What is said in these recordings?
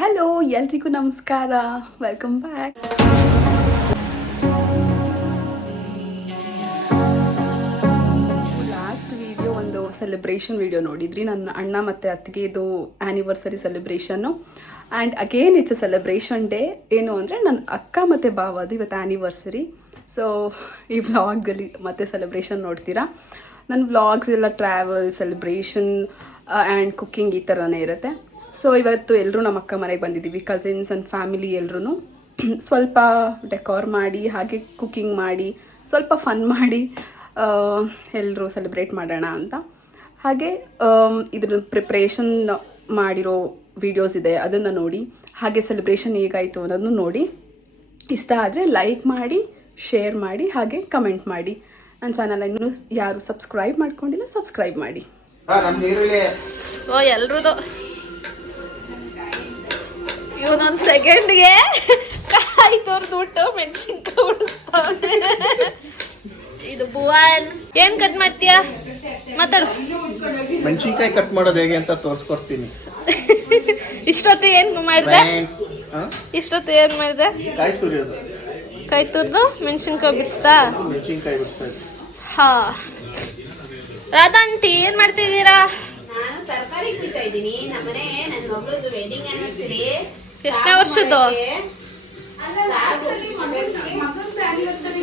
Hello, ಎಲ್ರಿಗೂ ನಮಸ್ಕಾರ. Welcome back. Last video ಒಂದು ಸೆಲೆಬ್ರೇಷನ್ ವಿಡಿಯೋ ನೋಡಿದ್ರಿ. ನನ್ನ ಅಣ್ಣ ಮತ್ತು ಅತ್ತಿಗೆದು anniversary celebration. And again it's a celebration day. ಏನು ಅಂದರೆ ನನ್ನ ಅಕ್ಕ ಮತ್ತು ಬಾವದು ಇವತ್ತು ಆ್ಯನಿವರ್ಸರಿ. ಸೊ ಈ ವ್ಲಾಗಲ್ಲಿ ಮತ್ತೆ ಸೆಲೆಬ್ರೇಷನ್ ನೋಡ್ತೀರಾ. ನನ್ನ ವ್ಲಾಗ್ಸ್ ಎಲ್ಲ ಟ್ರಾವೆಲ್, ಸೆಲೆಬ್ರೇಷನ್ ಆ್ಯಂಡ್ ಕುಕ್ಕಿಂಗ್ ಈ ಥರನೇ ಇರುತ್ತೆ. ಸೊ ಇವತ್ತು ಎಲ್ಲರೂ ನಮ್ಮ ಅಕ್ಕ ಮನೆಗೆ ಬಂದಿದ್ದೀವಿ, ಕಸಿನ್ಸ್ ಆ್ಯಂಡ್ ಫ್ಯಾಮಿಲಿ ಎಲ್ಲರೂ. ಸ್ವಲ್ಪ ಡೆಕೋರ್ ಮಾಡಿ, ಹಾಗೆ ಕುಕ್ಕಿಂಗ್ ಮಾಡಿ, ಸ್ವಲ್ಪ ಫನ್ ಮಾಡಿ ಎಲ್ಲರೂ ಸೆಲೆಬ್ರೇಟ್ ಮಾಡೋಣ ಅಂತ. ಹಾಗೆ ಇದ್ರ ಪ್ರಿಪ್ರೇಷನ್ ಮಾಡಿರೋ ವೀಡಿಯೋಸ್ ಇದೆ, ಅದನ್ನು ನೋಡಿ. ಹಾಗೆ ಸೆಲೆಬ್ರೇಷನ್ ಹೇಗಾಯಿತು ಅನ್ನೋದನ್ನು ನೋಡಿ. ಇಷ್ಟ ಆದರೆ ಲೈಕ್ ಮಾಡಿ, ಶೇರ್ ಮಾಡಿ, ಹಾಗೆ ಕಮೆಂಟ್ ಮಾಡಿ. ನನ್ನ ಚಾನಲ್ ಇನ್ನೂ ಯಾರು ಸಬ್ಸ್ಕ್ರೈಬ್ ಮಾಡ್ಕೊಂಡಿಲ್ಲ, ಸಬ್ಸ್ಕ್ರೈಬ್ ಮಾಡಿ. ಎಲ್ರದು ಇವನೊಂದು ಸೆಕೆಂಡ್ಗೆ ಕಾಯಿ ತೋರ್ದ್ಬಿಟ್ಟು ಮೆಣಸಿನ್ಕಾಯಿ ಉಳಿಸ್ತಾನೆ. ಇದು ಭುವನ್, ಏನ್ ಕಟ್ ಮಾಡ್ತೀಯಾ? ಮಾತಾಡು. ಮೆಣಸಿನ್ಕಾಯಿ ಕಟ್ ಮಾಡೋದು ಹೇಗೆ ಅಂತ ತೋರಿಸ್ಕೊಡ್ತೀನಿ. ಇಷ್ಟೊತ್ತು ಏನ್ ಮಾಡಿದೆ? ಕಾಯಿ ತುರ್ದು ಮೆಣಸಿನ್ಕಾಯಿ ಬಿಡಿಸ್ತಾ? ಮೆಣಸಿನ್ಕಾಯಿ ಬಿಡಿಸ್ತಾ. ಹಾ, ರಾಧಾ ಆಂಟಿ ಏನ್ ಮಾಡ್ತಿದ್ದೀರಾ? ನಾನು ತರಕಾರಿ ಕುಯ್ತಾ ಇದ್ದೀನಿ. ನಮ್ಮನೆ ನನ್ನ ಮಗಳದು ವೆಡ್ಡಿಂಗ್ ಆನಿವರ್ಸರಿ. ಎಷ್ಟನೇ ವರ್ಷದ್ದು?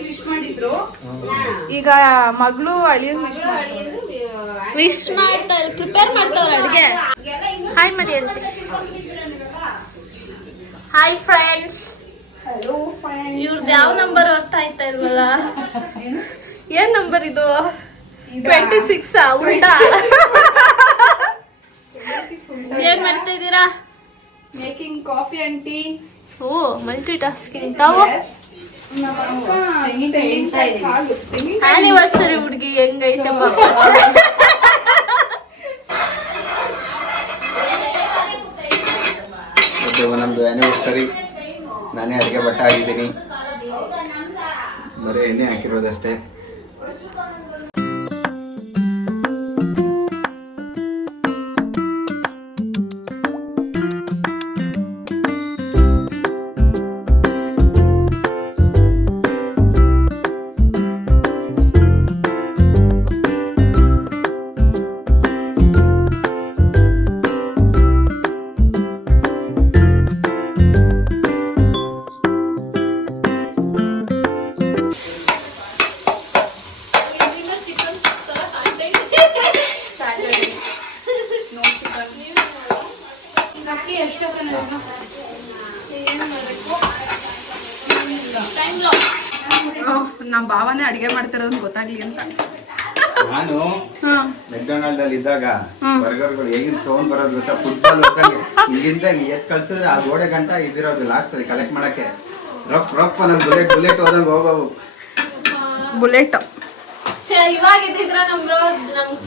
ವಿಶ್ ಮಾಡಿದ್ರು. ಈಗ ಮಗಳು ಅಳಿಯನ್ ವಿಶ್ ಮಾಡ್ತಾ ಪ್ರಿಪೇರ್ ಮಾಡ್ತಾವ್ರ ಅಡ್ಗೆ. ಹಾಯ್ ಮಾಡಿ ಅಂತ. Hi friends. Hello friends. ಇವ್ರದ್ದು ಯಾವ ನಂಬರ್ ಅರ್ಥ ಆಯ್ತಾ ಇಲ್ವಲ್ಲ? ಏನ್ ನಂಬರ್ ಇದು? 26 ಉಲ್ಟಾ. ಏನ್ ಮಾಡ್ತಾ ಇದ್ದೀರಾ? Making coffee and tea. ಓ, ಮಲ್ಟಿ ಟಾಸ್ಕಿಂಗ್. ತಾವು ಆನಿವರ್ಸರಿ ಹುಡುಗಿ ಹೆಂಗೈತೆ ಪಾಪ. ನಮ್ದು ಆನಿವರ್ಸರಿ. ನಾನೇ ಅಡುಗೆ ಭಟ್ಟ ಆಗಿದ್ದೀನಿ. ಬರೀ ಎಣ್ಣೆ ಹಾಕಿರೋದಷ್ಟೇ. ನಮ್ಮ ಭಾವನೆ ಅಡಿಗೆ ಮಾಡ್ತಿರೋದು ಗೊತ್ತಾಗ್ಲಿ ಅಂತ. ನಾನು ಮೆಕ್ಡೊನಾಲ್ಡ್ ಅಲ್ಲಿ ಇದ್ದಾಗ ಬರ್ಗರ್ಗಳು ಹೇಗಿನ ಸೌಂಡ್ ಬರೋದು ಗೊತ್ತಾ? ಫುಟ್ಬಾಲ್ ಇಲ್ಲಿಂದ ಎತ್ ಕಳ್ಸಿದ್ರೆ ಆ ಗೋಡೆ ಗಂಟ ಇದಿರೋದು ಲಾಸ್ಟ್ ಅಲ್ಲಿ ಕಲೆಕ್ಟ್ ಮಾಡಕ್ಕೆ. ರೊಕ್ಕ ನಮ್ ಬುಲೆಟ್ ಹೋದಂಗ ಹೋಗವು. ಬುಲೆಟ್ ಇವಾಗ ಇದ್ದಿದ್ರ ನಮ್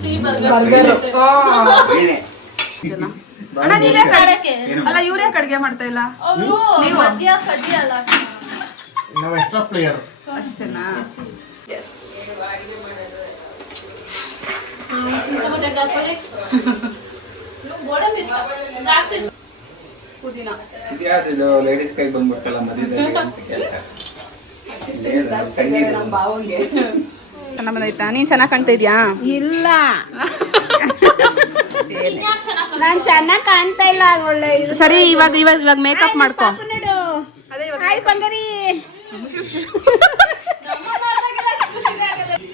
ಫ್ರೀ ಬರ್ಗರ್. ಅಣ್ಣ ನೀವೇ ಅಲ್ಲ, ಇವ್ರೇ ಅಡ್ಗೆ ಮಾಡ್ತಾ ಇಲ್ಲ. ಮಧ್ಯ ಕಡ್ಡಿ ಅಲ್ಲ, ನಾವು ಎಕ್ಸ್ಟ್ರಾ ಪ್ಲೇಯರ್ ಅಷ್ಟೇನಾ? ಎಸ್. ಪುದೀನ ಲೇಡೀಸ್ ಕೈ ಬಂದ್ಬಿಟ್ಟಲ್ಲ ಮಧ್ಯದಲ್ಲಿ ಅಂತ ಕೇಳ್ತಾರೆ. ನಮ್ಮ ಭಾವಂಗೆ ಚೆನ್ನಾಗ್ ಬಂದೈತಾ? ನೀನ್ ಚೆನ್ನಾಗ್ ಕಾಣ್ತಾ ಇದ್ಯಾ? ಇಲ್ಲ, ನಾನ್ ಚೆನ್ನಾಗ್ ಕಾಣ್ತಾ ಇಲ್ಲ. ಒಳ್ಳೆ ಸರಿ, ಇವಾಗ ಮೇಕಪ್ ಮಾಡ್ಕೊ.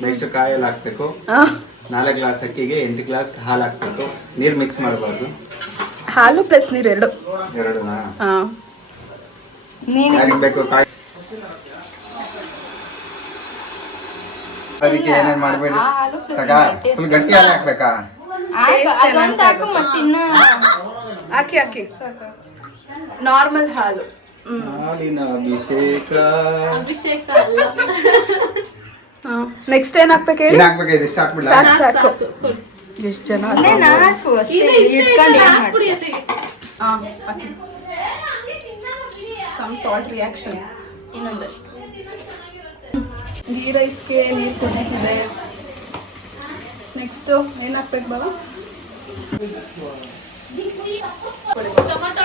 ನೆಕ್ಸ್ಟ್ ಕಾಯಲ್ಲಿ ಹಾಕ್ಬೇಕು. 4 ಗ್ಲಾಸ್ ಅಕ್ಕಿಗೆ 8 ಗ್ಲಾಸ್ ಹಾಲು ಹಾಕ್ಬೇಕು. ನೀರು ಮಿಕ್ಸ್ ಮಾಡಬಾರ್ದು. ಹಾಲು ಪ್ಲಸ್ ನೀರು ಎರಡೂನಾ? ನೀನು ಬೇಕು ಕಾಯಿ. ಅದಕ್ಕೆ ಏನೇನು ಮಾಡಬೇಡಿ. ಸಗಾ ಫುಲ್ ಗಟ್ಟಿ ಹಾಲು ಹಾಕ್ಬೇಕಾ? ಹಾಕಿ ನಾರ್ಮಲ್ ಹಾಲು. ಹಾಲಿನ ಅಭಿಷೇಕ. ನೆಕ್ಸ್ಟ್ ಏನ್ ಹಾಕ್ಬೇಕು ಹೇಳಿ? ಹಾಕ್ಬೇಕಾಯ್ತು. ಇಷ್ಟ ಹಾಕ್ಬಿಡ್ಲಾ? ಸಾಕು. ಎಷ್ಟು ಜನ? Some salt reaction. ಇನ್ನೊಂದಷ್ಟು ಗೀ ರೈಸ್ಗೆ ನೀರು ಕುದೀತಿದೆ. ನೆಕ್ಸ್ಟ್ ಏನು ಹಾಕ್ಬೇಕು ಬಾಬಾ?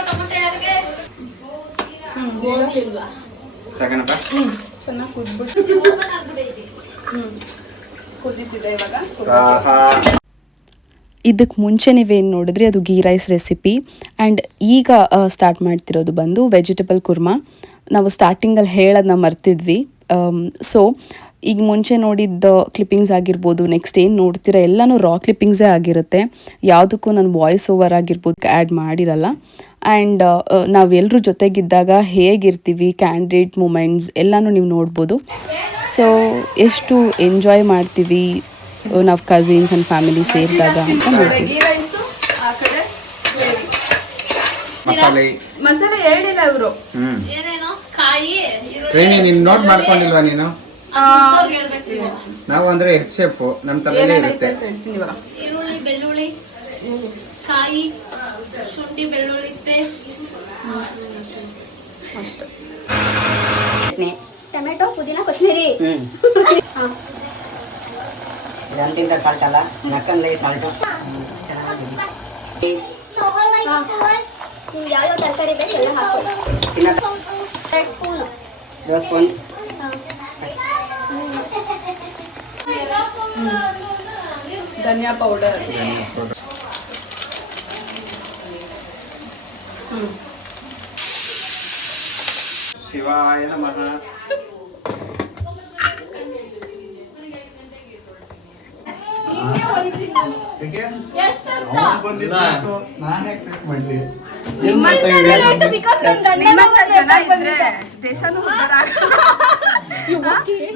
ಟೊಮೊಟೊ ಯಾರಿಗೆ? ಗೋಧಿಲ್ವಾ ಸಾಕನಪ್ಪ. ಚೆನ್ನಾಗಿ ಕುದ್ಬಿಟ್ಟು ಓಪನ್ ಆಗ್ಬಿಟ್ಟೈತಿ. ಕುದೀತಿದೆ ಇವಾಗ. ಸ್ವಾಹ. ಇದಕ್ಕೆ ಮುಂಚೆ ನೀವೇನು ನೋಡಿದ್ರಿ ಅದು ಗೀ ರೈಸ್ ರೆಸಿಪಿ. ಆ್ಯಂಡ್ ಈಗ ಸ್ಟಾರ್ಟ್ ಮಾಡ್ತಿರೋದು ಬಂದು ವೆಜಿಟೇಬಲ್ ಕುರ್ಮಾ. ನಾವು ಸ್ಟಾರ್ಟಿಂಗಲ್ಲಿ ಹೇಳೋದನ್ನ ಮರ್ತಿದ್ವಿ. ಸೊ ಈಗ ಮುಂಚೆ ನೋಡಿದ್ದ ಕ್ಲಿಪ್ಪಿಂಗ್ಸ್ ಆಗಿರ್ಬೋದು, ನೆಕ್ಸ್ಟ್ ಏನು ನೋಡ್ತೀರಾ ಎಲ್ಲನೂ ರಾ ಕ್ಲಿಪ್ಪಿಂಗ್ಸೇ ಆಗಿರುತ್ತೆ. ಯಾವುದಕ್ಕೂ ನಾನು ವಾಯ್ಸ್ ಓವರ್ ಆಗಿರ್ಬೋದು ಆ್ಯಡ್ ಮಾಡಿರಲ್ಲ. ಆ್ಯಂಡ್ ನಾವೆಲ್ಲರೂ ಜೊತೆಗಿದ್ದಾಗ ಹೇಗಿರ್ತೀವಿ, ಕ್ಯಾಂಡಿಡೇಟ್ ಮೂಮೆಂಟ್ಸ್ ಎಲ್ಲನೂ ನೀವು ನೋಡ್ಬೋದು. ಸೊ ಎಷ್ಟು ಎಂಜಾಯ್ ಮಾಡ್ತೀವಿ ನಾವು ಕಸಿನ್ಸ್ ಆ್ಯಂಡ್ ಫ್ಯಾಮಿಲಿ ಸೇರಿದಾಗ ಅಂತ ನೋಡ್ತೀವಿ. ಗೀ ರೈಸು ಆ ಕಡೆ ಮಸಾಲೆ ಮಸಾಲೆ ಹೇಳಿಲ್ಲ ಇವರು. ಏನೇನೋ ಕಾಯಿ ಟ್ರೈನಿ ನೀನು ನೋಟ್ ಮಾಡ್ಕೊಂಡಿಲ್ವಾ ನೀನು? ಹೇಳ್ಬೇಕು ನೀವು. ನಾವು ಅಂದ್ರೆ ಹೆಡ್ ಶೆಫ್, ನಮ್ಮ ತಲೆಯಲ್ಲೇ ಇರುತ್ತೆ. ಹೇಳ್ತೀನಿ ಇವಾಗ. ಈರುಳ್ಳಿ ಬೆಳ್ಳುಳ್ಳಿ ಕಾಯಿ ಶುಂಠಿ ಬೆಳ್ಳುಳ್ಳಿ ಪೇಸ್ಟ್ ಅಷ್ಟೇ. ಟೊಮೆಟೊ ಪುದೀನ ಕೊತ್ತಂಬರಿ ಅಂತಿಂದ ಸಾಲ್ಟ್ ಅಲ್ಲ, ನಕ್ಕಂದ್ರೆ ಸಾಲ್ಟು ನಿಮ್ಗೆ ಯಾವ್ಯಾವ ತರಕಾರಿ ಬೇಕು ಎಲ್ಲ ಹಾಕಿ. 2 ಸ್ಪೂನು 2 ಸ್ಪೂನ್ ಧನಿಯಾ ಪೌಡರ್. ಶಿವಾಯ ನಮಃ. ನಾನೇ ಕ್ಲಿಕ್ ಮಾಡ್ಲಿ. ಚೆನ್ನಾಗಿದ್ರೆ ದೇಶನೂ ಉದ್ಧಾರ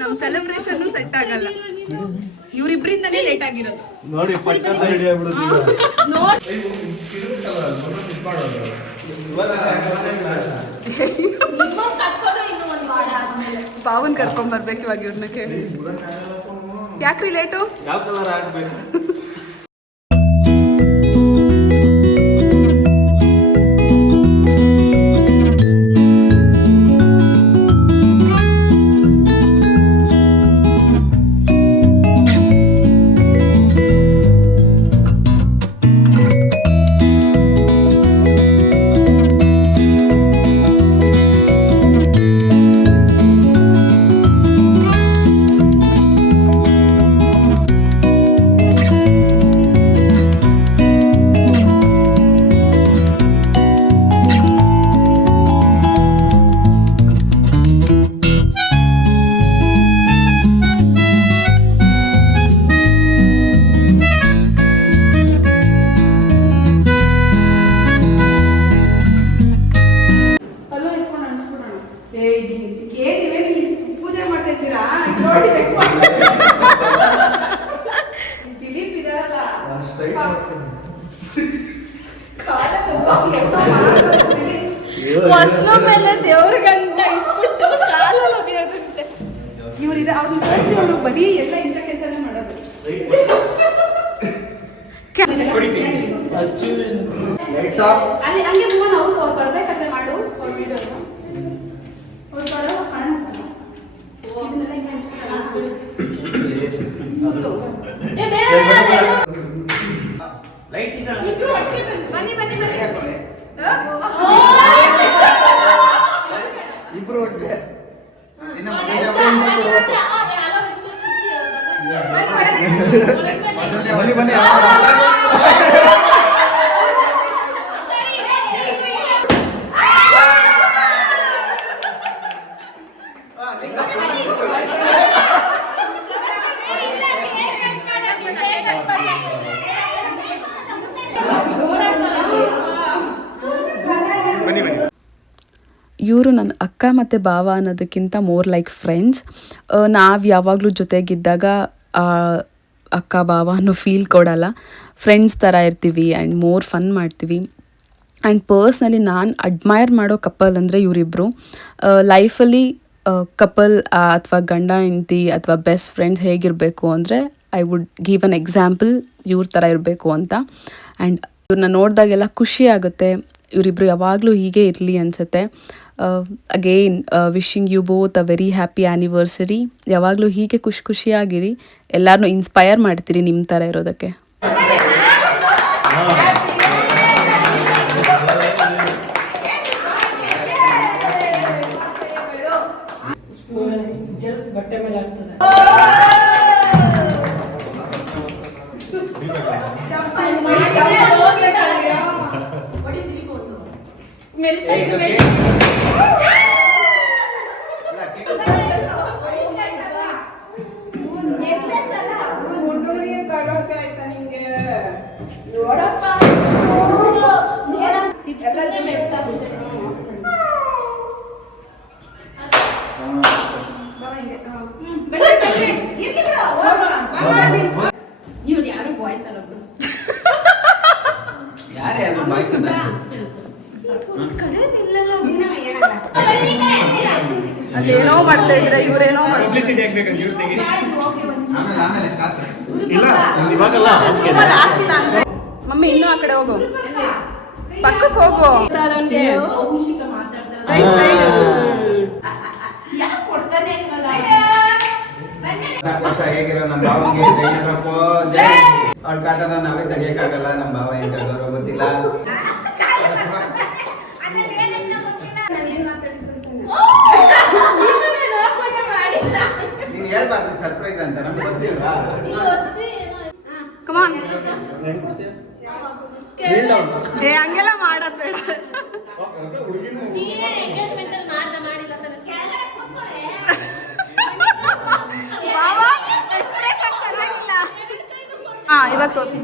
ನಮ್ಮ ಸೆಲೆಬ್ರೇಷನ್ ಸೆಟ್ ಆಗಲ್ಲ. ಇವ್ರಿಬ್ರಿಂದನೇ ಲೇಟ್ ಆಗಿರೋದು. ನೋಡಿ ಪಟ್ಟಂತ ರೆಡಿ ಆಗ್ಬಿಡುತ್ತೆ. ಪಾವನ್ ಕರ್ಕೊಂಡ್ ಬರ್ಬೇಕು ಇವಾಗ ಇವ್ರನ್ನ ಕೇಳಿ. ಯಾಕ್ರಿ ಲೇಟು? ಯಾವ ಕಲರ್ ಆಗ್ಬೇಕು? ಪೂಜೆ ಮಾಡ್ತಾ ಇದ್ದೀರಾ? ದಿಲೀಪ್ ಇದಾರಲ್ಲ ಹೊಸ್ಲ ಮೇಲೆ ದೇವ್ರಿಗಂತ ಇಟ್ಬಿಟ್ಟು ಕಾಲಲ್ಲಿ ಒದಿಯೋದಂತೆ. ಇವ್ರಿದೆ ಅವ್ರನ್ನ ತೋರಿಸಿ ಅವರು ಬರೀ ಎಲ್ಲ ಇಂಥ ಕೆಲಸನೇ ಮಾಡೋದು. Lights off. ಅಲ್ಲಿ ಹಂಗೆ ಮೂವನ್ ಹೌದು ಅವ್ರು ಬರ್ಬೇಕಾದ್ರೆ ಮಾಡು ಅವ್ರ ವಿಡಿಯೋ. ಅವ್ರು ಬರೋ ಕಾಣುತ್ತಲ್ಲ ಇದನ್ನೆಲ್ಲ ಹಿಂಗೆ ಹಂಚ್ಬಿಡಲ್ಲ. ಏ ಬೇರೆ ಬೇರೆ ಲೈಟ್ ಇದೆ. ಇಬ್ರು ಒಟ್ಟಿಗೆ ಬನ್ನಿ. ಬನ್ನಿ ಬನ್ನಿ ಬನ್ನಿ. ಇಬ್ರು ಒಟ್ಟಿಗೆ. ಇನ್ನು ಬನ್ನಿ ಬನ್ನಿ. ಇವರು ನನ್ನ ಅಕ್ಕ ಮತ್ತು ಭಾವ ಅನ್ನೋದಕ್ಕಿಂತ ಮೋರ್ ಲೈಕ್ ಫ್ರೆಂಡ್ಸ್. ನಾವು ಯಾವಾಗಲೂ ಜೊತೆಗಿದ್ದಾಗ ಅಕ್ಕ ಭಾವ ಅನ್ನೋ ಫೀಲ್ ಕೊಡಲ್ಲ. ಫ್ರೆಂಡ್ಸ್ ಥರ ಇರ್ತೀವಿ ಆ್ಯಂಡ್ ಮೋರ್ ಫನ್ ಮಾಡ್ತೀವಿ. ಆ್ಯಂಡ್ ಪರ್ಸ್ನಲಿ ನಾನು ಅಡ್ಮೈರ್ ಮಾಡೋ ಕಪಲ್ ಅಂದರೆ ಇವರಿಬ್ಬರು. ಲೈಫಲ್ಲಿ ಕಪಲ್ ಅಥವಾ ಗಂಡ ಹೆಂಡ್ತಿ ಅಥವಾ ಬೆಸ್ಟ್ ಫ್ರೆಂಡ್ಸ್ ಹೇಗಿರಬೇಕು ಅಂದರೆ I would give an example ಇವ್ರ ಥರ ಇರಬೇಕು ಅಂತ. ಆ್ಯಂಡ್ ಇವ್ರನ್ನ ನೋಡಿದಾಗೆಲ್ಲ ಖುಷಿ ಆಗುತ್ತೆ. ಇವರಿಬ್ಬರು ಯಾವಾಗಲೂ ಹೀಗೆ ಇರಲಿ ಅನಿಸುತ್ತೆ. Again wishing you both a very happy anniversary. ಯಾವಾಗಲೂ ಹೀಗೆ ಖುಷಿಯಾಗಿರಿ. ಎಲ್ಲರನ್ನೂ ಇನ್ಸ್ಪೈರ್ ಮಾಡ್ತೀರಿ ನಿಮ್ಮ ಥರ ಇರೋದಕ್ಕೆ. ಏ, ಇದು ಕೇಕ್. ಅಲ್ಲ, ಕೇಕ್. ಇವ್ರು ಯಾರು ಬಾಯ್ಸ್ ಅಲ್ಲ ಬಿಡು. ಯಾರೇ ಅದು ಬಾಯ್ಸದ? ಅಲ್ಲಿ ಏನೋ ಮಾಡ್ತಾ ಇದ್ರೆ ಇವ್ರೇನೋ ಪಬ್ಲಿಸಿಟಿ ಆಗ್ಬೇಕಂತ ಇವ್ರು ತೆಗೀರಿ. ಆಮೇಲೆ ಕಾಸು. ಇಲ್ಲ ನಂದು ಇವಾಗಲ್ಲ ಹಾಕಿಲ್ಲ ಅಂದ್ರೆ ಮಮ್ಮಿ ಇನ್ನೂ ಆ ಕಡೆ ಹೋಗು, ಪಕ್ಕಕ್ಕೆ ಹೋಗು. ವರ್ಷ ಹೇಗಿರೋ ನಮ್ಮ ಭಾವಂಗೆ ಜೈನರಪ್ಪ ಜೈ. ಅವ್ರ ಕಾಟನ ನಾವೇ ತೆಗಿಯಕ್ಕಾಗಲ್ಲ, ನಮ್ಮ ಭಾವ ಏನ್ ಕರೆದವ್ರು ಗೊತ್ತಿಲ್ಲ. ನೀನ್ ಹೇಳ್ಬಾರ್ದು ಸರ್ಪ್ರೈಸ್ ಅಂತ, ನಮ್ಗೆ ಗೊತ್ತಿಲ್ವಾ? Come on. ಏ ಹಂಗೆಲ್ಲ ಮಾಡೋದ್ ಬೇಡ. ಬಾವಾ, expression ಚೆನ್ನಾಗಿಲ್ಲ. ಹಾ ಇವಾಗ ತೋರ್ಸು.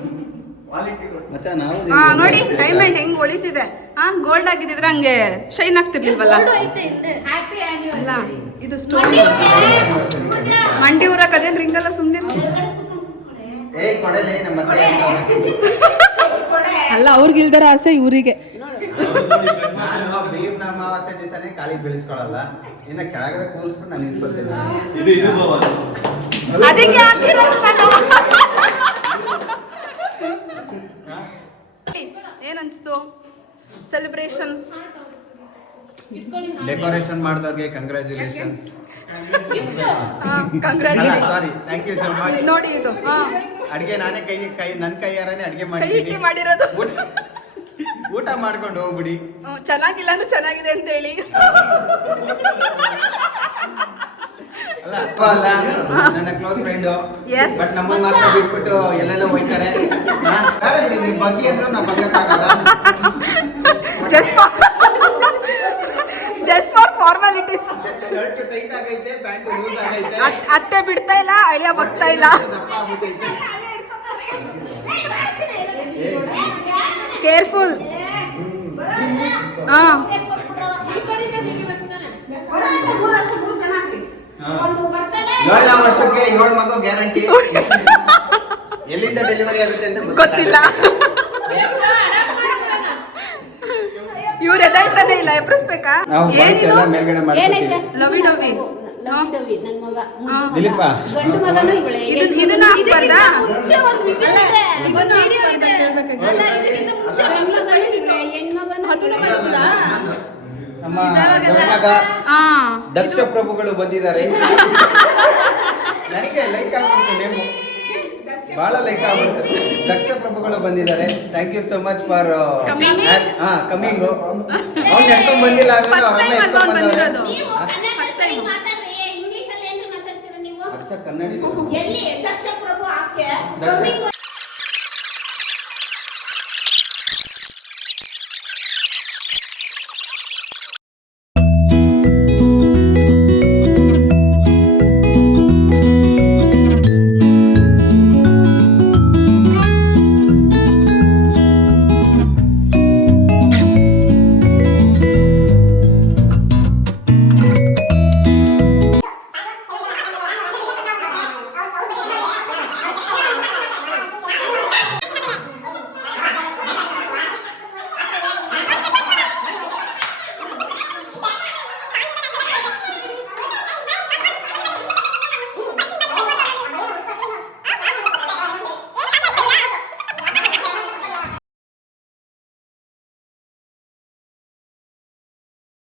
ಮಚ್ಚ ನಾವು ನೋಡಿ ಡೈಮಂಡ್ ಹೆಂಗ್ ಹೊಳಿತಿದೆ. ಗೋಲ್ಡ್ ಆಗಿದ್ರೆ ಹಂಗೆ ಶೈನ್ ಆಗ್ತಿರ್ಲಿಲ್ವಲ್ಲ. ಅಲ್ಲ ಇದು ಸ್ಟೋನ್. ಮಂಡಿ ಊರಕ್ ಅದೇನ್ ರಿಂಗಲ್ಲ ಸುಮ್ನೆ. ಏ ಕೊಡಲೇ ನಮ್ಮ ಮತ್ತೆ ಅಲ್ಲ ಅವ್ರಿಗಿಲ್ದರ ಆಸೆ ಇವರಿಗೆ. ನಾನು ಭೀಮ್ನ ಅಮಾವಾಸ್ಯೆ ದಿವಸನೇ ಕಾಲಿಗೆ ಬೀಳಿಸ್ಕೊಳಲ್ಲ, ಇನ್ನ ಕೆಳಗಡೆ ಕೂರಿಸ್ಬಿಟ್ಟು ನಾನು ಇಸ್ಕೊಳ್ತೀನಿ. ಇದು ಬಾವ. ಅದಕ್ಕೆ ಹಾಕಿರೋದು ನಾನು. ಏನ್ ಅನ್ಸ್ತು ಸೆಲೆಬ್ರೇಷನ್? ಡೆಕೋರೇಷನ್ ಮಾಡಿದವ್ರಿಗೆ congratulations. Congratulation. Sorry, thank you so much. ನೋಡಿ ಇದು ಅಡಿಗೆ ನಾನೇ ನನ್ನ ಕೈಯಾರನೇ ಅಡಿಗೆ ಕೈ ಮಾಡಿದ್ದೀನಿ. ಇಟ್ಟಿ ಮಾಡಿರೋದು. ಊಟ ಮಾಡ್ಕೊಂಡು ಹೋಗ್ಬಿಡಿ. ಚೆನ್ನಾಗಿಲ್ಲ ಅಂದ್ರೆ ಚೆನ್ನಾಗಿದೆ ಅಂತ ಹೇಳಿ. ಅಲ್ಲ ಅಪ್ಪ ಅಲ್ಲ, ನನ್ನ ಕ್ಲೋಸ್ ಫ್ರೆಂಡು. Yes. ಬಟ್ ನಮ್ಮ ಮಾತ್ರ ಬಿಟ್ಬಿಟ್ಟು ಎಲ್ಲೆಲ್ಲ ಹೋಯ್ತಾರೆ. ಬೇಡ ಬಿಡಿ, ನಿಮ್ ಬಗ್ಗೆ ಅಂದ್ರೂ ನಾವು ಬಗ್ಗಕ್ಕಾಗಲ್ಲ. Just for formalities. Shirt tight ಆಗೈತೆ, ಪ್ಯಾಂಟ್ ಲೂಸ್ ಆಗೈತೆ, ಅತ್ತೆ ಬಿಡ್ತಾ ಇಲ್ಲ, ಅಳಿಯ ಬಗ್ತಾ ಇಲ್ಲ. ದಪ್ಪ ಆಗ್ಬಿಟ್ಟೈತೆ. ಕೇರ್ಫುಲ್. ಹಾ ಏಳನೇ ವರ್ಷಕ್ಕೆ 7 ಮಗು ಗ್ಯಾರಂಟಿ. ಎಲ್ಲಿಂದ ಡೆಲಿವರಿ ಆಗುತ್ತೆ ಅಂತ ಗೊತ್ತಿಲ್ಲ. ಇವ್ರು ಎದ್ದಾಳ್ತಾನೆ ಇಲ್ಲ, ಎಬ್ರಿಸ್ಬೇಕಾ? ನಾವು ಬಾಯ್ಸ್ ಎಲ್ಲ ಮೇಲ್ಗಡೆ ಮಾಡ್ಕೊತೀವಿ. ಲವಿ ಡವಿ. ನನ್ ಮಗ ದಿಲೀಪ ಗಂಡು ಮಗನೂ ಇವಳೆ. ಇದನ್ನ ಹಾಕ್ಬಾರ್ದಾ? ಮುಂಚೆ ಒಂದು video ಇದೆ. ಇದನ್ನ video ಇದೆ. ಕೇಳ್ಬೇಕಾಗಿತ್ತು. ಅಲ್ಲ, ಇದಕ್ಕಿಂತ ಮುಂಚೆ ಹೆಣ್ಮಗನೂ ಇವಳೆ, ಹೆಣ್ಮಗನೂ ಅದನ್ನ ಇವಳೆ. ಮಾಡ್ತೀರಾ? ನಮ್ಮ ದೊಡ್ಡ ಮಗ ಹಾ ದಕ್ಷ ಪ್ರಭುಗಳು ಬಂದಿದ್ದಾರೆ. ನನಗೆ ಲೈಕ್ ಆಗ್ಬಿಡ್ತು ನೇಮು, ಬಹಳ ಲೈಕ್ ಆಗ್ಬಿಡ್ತು. ದಕ್ಷ ಪ್ರಭುಗಳು ಬಂದಿದ್ದಾರೆ. Thank you so much for Coming. Coming. ಅವ್ನು ನಡ್ಕೊಂಡ್ ಬಂದಿಲ್ಲ ಅಂದ್ರೆ ಫಸ್ಟ್ ಅವ್ರನ್ನ ಟೈಮ್ ಎತ್ಕೊಂಡ್ ಅಲ್ವಾ ಬಂದಿರೋದು? ನೀವು ಕನ್ನಡ ಸರಿ ಮಾತಾಡ್ರಿ, ಇಂಗ್ಲಿಷ್ ಅಲ್ಲಿ ಏನ್ರಿ ಮಾತಾಡ್ತೀರಾ ನೀವು? ಕನ್ನಡಿ ಎಲ್ಲಿ ದಕ್ಷ ಪ್ರಭು ಆಕೆ ದಕ್ಷ- ಕಮ್ಮಿಂಗ್